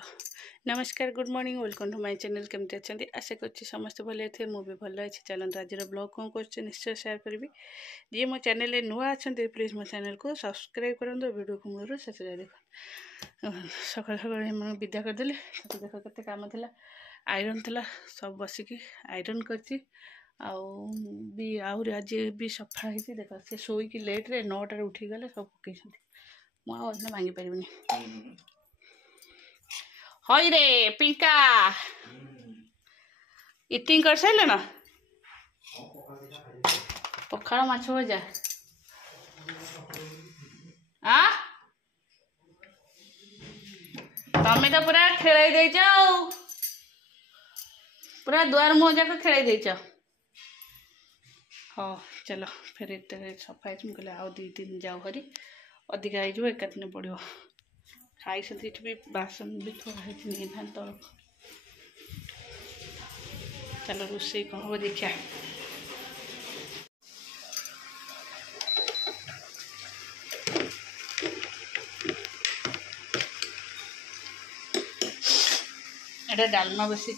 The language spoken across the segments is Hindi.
चलो नमस्कार good morning welcome to my channel केमती अच्छा आशा कर समस्त भले थे मुझे भल अच्छी चलते आज ब्लॉग कौन कर निश्चय शेयर करी जी मो चैनल नुआ अच्छा प्लीज मो चैनल को सब्सक्राइब करूँ वीडियो को मूल से देख सका सका विदा करदे देख के कम था आयरन था सब बसिकी आयरन कर आज भी सफा है देख से शोक लेट्रे 9टार उठीगले सब पकई मुझे भांगी पारि हई रे पिंका इटिंग कर सारे ना पखाड़ माछ भजा तमें तो पूरा खेल देच पूरा दुआर मुँह जाक खेल देच हाँ चलो फिर इतने सफा कहले आउ 2 दिन जाओ हरी अधिका हो एक दिन पड़ो खाई भी बासन भी थोड़ा नहीं तल चलो रोसे कौन हम देखा एटा डालमा बसी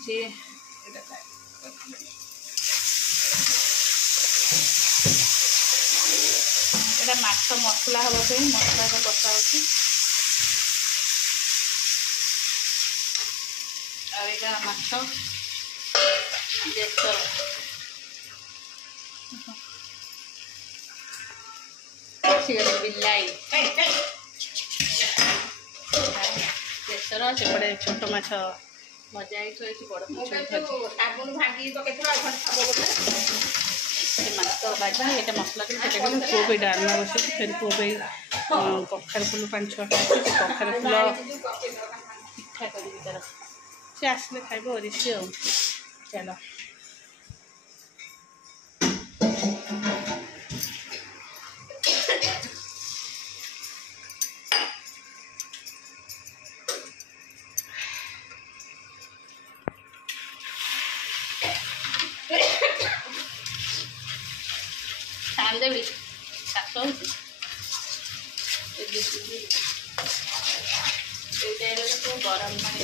माछ मसला हाँपे मसला बसा माछ बेसर बिलाई बेसर से छोट माछ भजा ही बड़ भाजी ये मसला पुओ डालमा बस फिर पुओ कखार फुल 5-6टा कखार फुल पिठा करी तार से आसले खाइब ऋषि चलो देवी चाष हो गरम पानी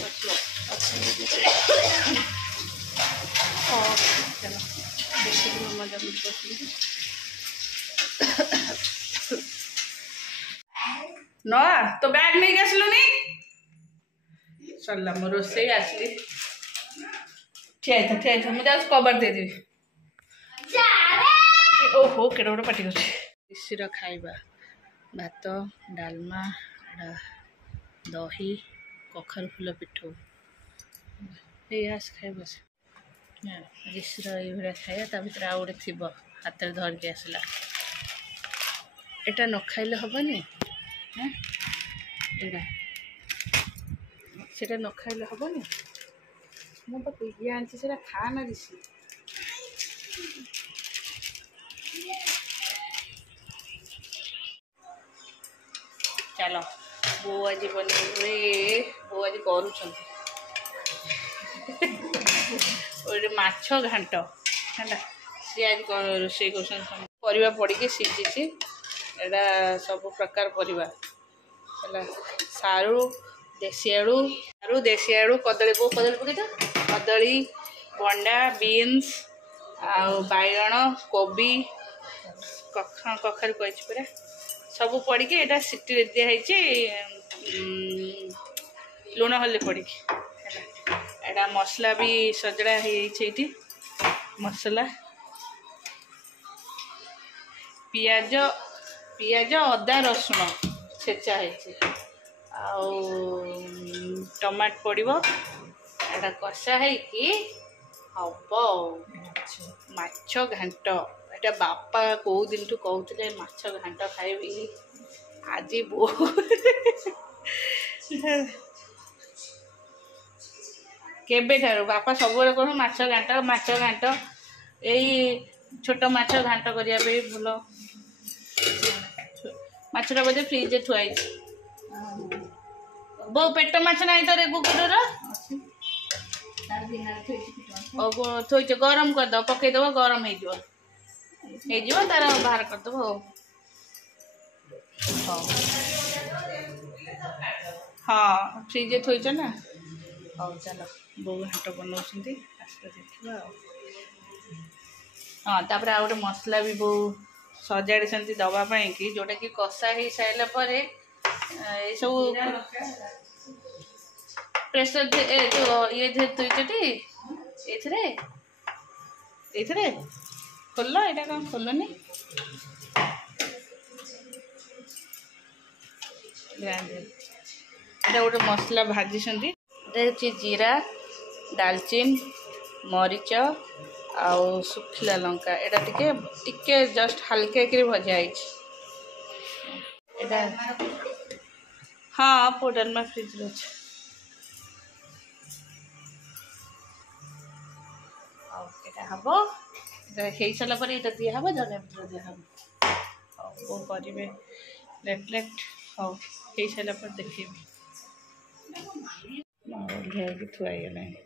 चलो बेसी मजा ना तो बैग नहीं आसलुनी सरला मो रोसे आसली ठिया मुझे कवर दे देवी ओहो केड़ा गोटे पाटी कर खाइबा भात डालमा दही कखार फुल पिठो खाइब ऋषिर ये खाया ता भर आउ गोटे थी हाथ में धरिकी आसला एटा न खाइले हेनी से न खाइले हेनी मुझे ये आनी से खा ना ऋषि चलो बो आज बने बो आज कर माछ घाट है सी आज रोसे कर पड़ी सीझी एटा सब प्रकार परिवा है सारू देसी आलू कदली बो कदली पकईता कदली भंडा बीन्स आगण कोबी कखार कही पूरा सब पड़ी एटा सीटी दिखाई लुण हल्दी पड़ी एटा मसला भी सजड़ा है मसला पियाज पियाज अदा रसुण छेचा है टमाट पड़ो एटा कषा है कि हम माछ घांट एटा बापा कौ दिन ठू कहते माछ घांट खाइबी आज बो केबे ठारू बापा सब कौन माछ घांट यही छोट माछ घांट करने भल माछटा बोधे फ्रिज थुआई बो पेट माछ ना तो रेगुकुटर थोच गरम करद पकईदब गरम हो तार बाहर करदब हाँ फ्रिज थोच ना ହଉ ଚାଲ ବୋଉ ଘାଣ୍ଟ ବନାଉଛନ୍ତି ଆସିଲେ ଦେଖିବା ଆଉ। ହଁ ତାପରେ ଆଉ ଗୋଟେ ମସଲା ବି ବୋଉ ସଜାଡ଼ିଛନ୍ତି ଦେବା ପାଇଁ କି ଯେଉଁଟାକି କଷା ହେଇସାରିଲା ପରେ ଏସବୁ ପ୍ରେସର ଯେଉଁ ଇଏ ଦେଇଛନ୍ତି ଏଇଥିରେ ଖୋଲ ଏଇଟା କ'ଣ ଖୋଲନି ଏଇଟା ଗୋଟେ ମସଲା ଭାଜିଛନ୍ତି। ଏଇଟା ହେଉଛି ଜିରା ଡାଲଚିନ ମରିଚ ଆଉ ଶୁଖିଲା ଲଙ୍କା ଏଇଟା ଟିକେ ଜଷ୍ଟ ହାଲକା କରି ଭଜା ହେଇଛି। ଏଇଟା ହଁ ପୁଅ ଡାଲମା ଫ୍ରିଜରେ ଅଛି। ଆଉ ଏଇଟା ହବ ଏଇଟା ହେଇସାରିଲା ପରେ ଏଇଟା ଦିଆହେବ ଧନିଆ ପତ୍ର ଦିଆହେବ। ହଉ ବୋଉ କରିବେ ଲେଟ୍ ହଉ ହେଇସାରିଲା ପରେ ଦେଖେଇବି। ହେଇକି ଥୁଆ ହେଇଗଲାଣି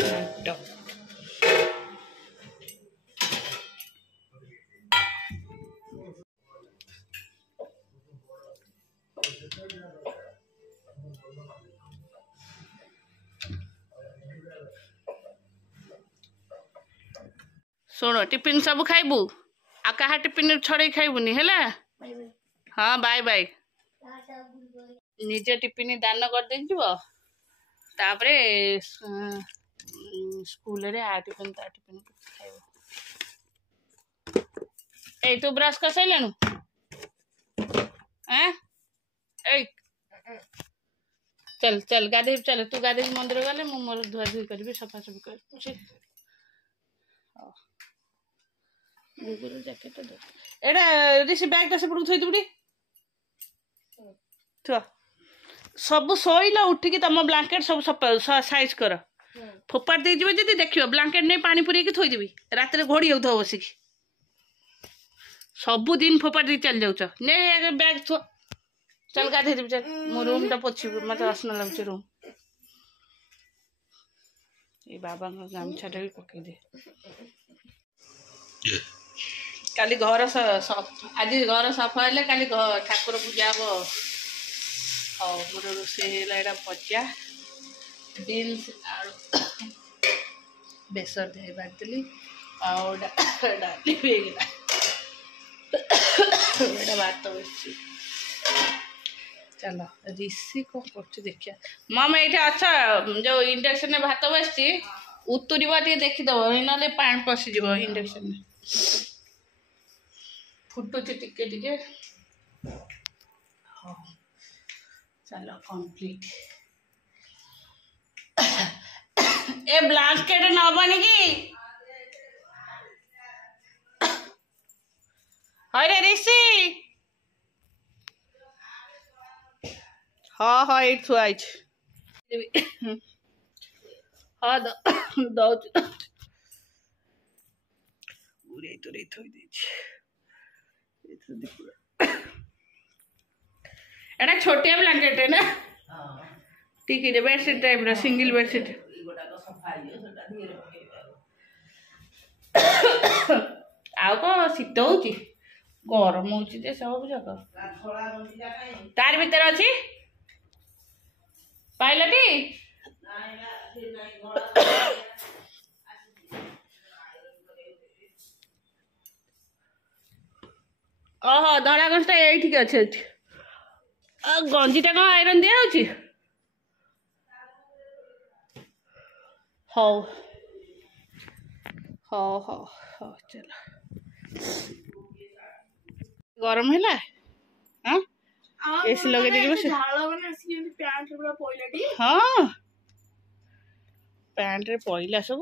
ଘାଣ୍ଟ। ଶୁଣ ଟିଫିନ୍ ସବୁ ଖାଇବୁ ଆଉ କାହା ଟିଫିନ୍ ଛଡ଼େଇ ଖାଇବୁନି ହେଲା। ହଁ ବାଏ ବାଏ। ନିଜେ ଟିଫିନ୍ ଦାନ କରିଦେଇଯିବ ତାପରେ ସ୍କୁଲରେ ଆ ଟିଫିନ୍ ତା ଟିଫିନ୍ ଖାଇବ। ଏଇ ତୁ ବ୍ରସ୍ କରିସାରିଲୁଣୁ? ଏଇ ଚାଲ ଗାଧେଇ ଚାଲ ତୁ ଗାଧେଇ ମନ୍ଦିର ଗଲେ ମୁଁ ମୋର ଧୁଆ ଧୁଇ କରିବି ସଫାସଫି କରିବି। ଗୁଗୁଲ ଜ୍ୟାକେଟ ଏଇଟା ରିସି ବ୍ୟାଗଟା ସେପଟକୁ ଥୋଇଦେବୁ ଥୁଆ। ସବୁ ଶୋଇଲ ଉଠିକି ତମ ବ୍ଲାଙ୍କେଟ ସବୁ ସାଇଜ କର ଫୋପାଡ଼ି ଦେଇଯିବ ଯଦି ଦେଖିବ ବ୍ଲାଙ୍କେଟ ନେଇ ପାଣି ପୁରେଇକି ଥୋଇଦେବି ରାତିରେ ଘୋଡ଼ି ହେଉଥିବ ବସିକି। ସବୁଦିନ ଫୋପାଡ଼ି ଦେଇ ଚାଲି ଯାଉଛ ନେ ବ୍ୟାଗ ଥୁଆ ଚାଲ ଗାଧେଇ ଦେବି ଚାଲ ମୁଁ ରୁମ୍ଟା ପୋଛିବି ମତେ ଅସନା ଲାଗୁଛି ରୁମ୍। ଏ ବାବାଙ୍କ ଗାମୁଛାଟା ବି ପକେଇଦିଏ। କାଲି ଘର ଆଜି ଘର ସଫା ହେଲେ କାଲି ଠାକୁର ପୂଜା ହବ। ହଉ ମୋର ରୋଷେଇ ହେଲା ଏଇଟା ଭଜା ବିନ୍ସ ଆଳୁ ବେସର ଦେଇ ବାଟିଥିଲି ଆଉ ଡାଲି ବି ହେଇଗଲା। ଏଇଟା ଭାତ ବସିଛି ଚାଲ ରିସି କ'ଣ କରୁଛି ଦେଖିବା। ମମ୍ ଏଇଠି ଅଛ ଯେଉଁ ଇଣ୍ଡକ୍ସନରେ ଭାତ ବସିଛି ଉତୁରିବ ଟିକେ ଦେଖିଦେବ ନହେଲେ ପାଣି ପଶିଯିବ ଇଣ୍ଡକ୍ସନରେ। ଫୁଟୁଛି ଟିକେ ଟିକେ। ହଉ ଚାଲ କମ୍ପ୍ଲିଟ୍। ଏ ବ୍ଲାଙ୍କେଟ ନବନି କି ହଇରେ ରିସି? ହଁ ଏଇଠି ଥୁଆ ହେଇଛି। ହଁ ଦଉଛି ଉରେଇ ତୁରେଇ ଥୋଇ ଦେଇଛି। ଏଟା ଛୋଟିଆ ବ୍ଲାଙ୍କେଟ ନା ଟିକେ ବେडसीट टाइप सिंगल बेडसीट आउ कौन शीत हो गरम हो सब जाक तार भीतर अच्छी पाइलटी ओहो धड़ा गंजटा ये अच्छे गंजीटा कौन आयरन दिया हौ हौ हौ हौ चलो गरम है एसी लगे देखिए हाँ पैंट रे पइला सब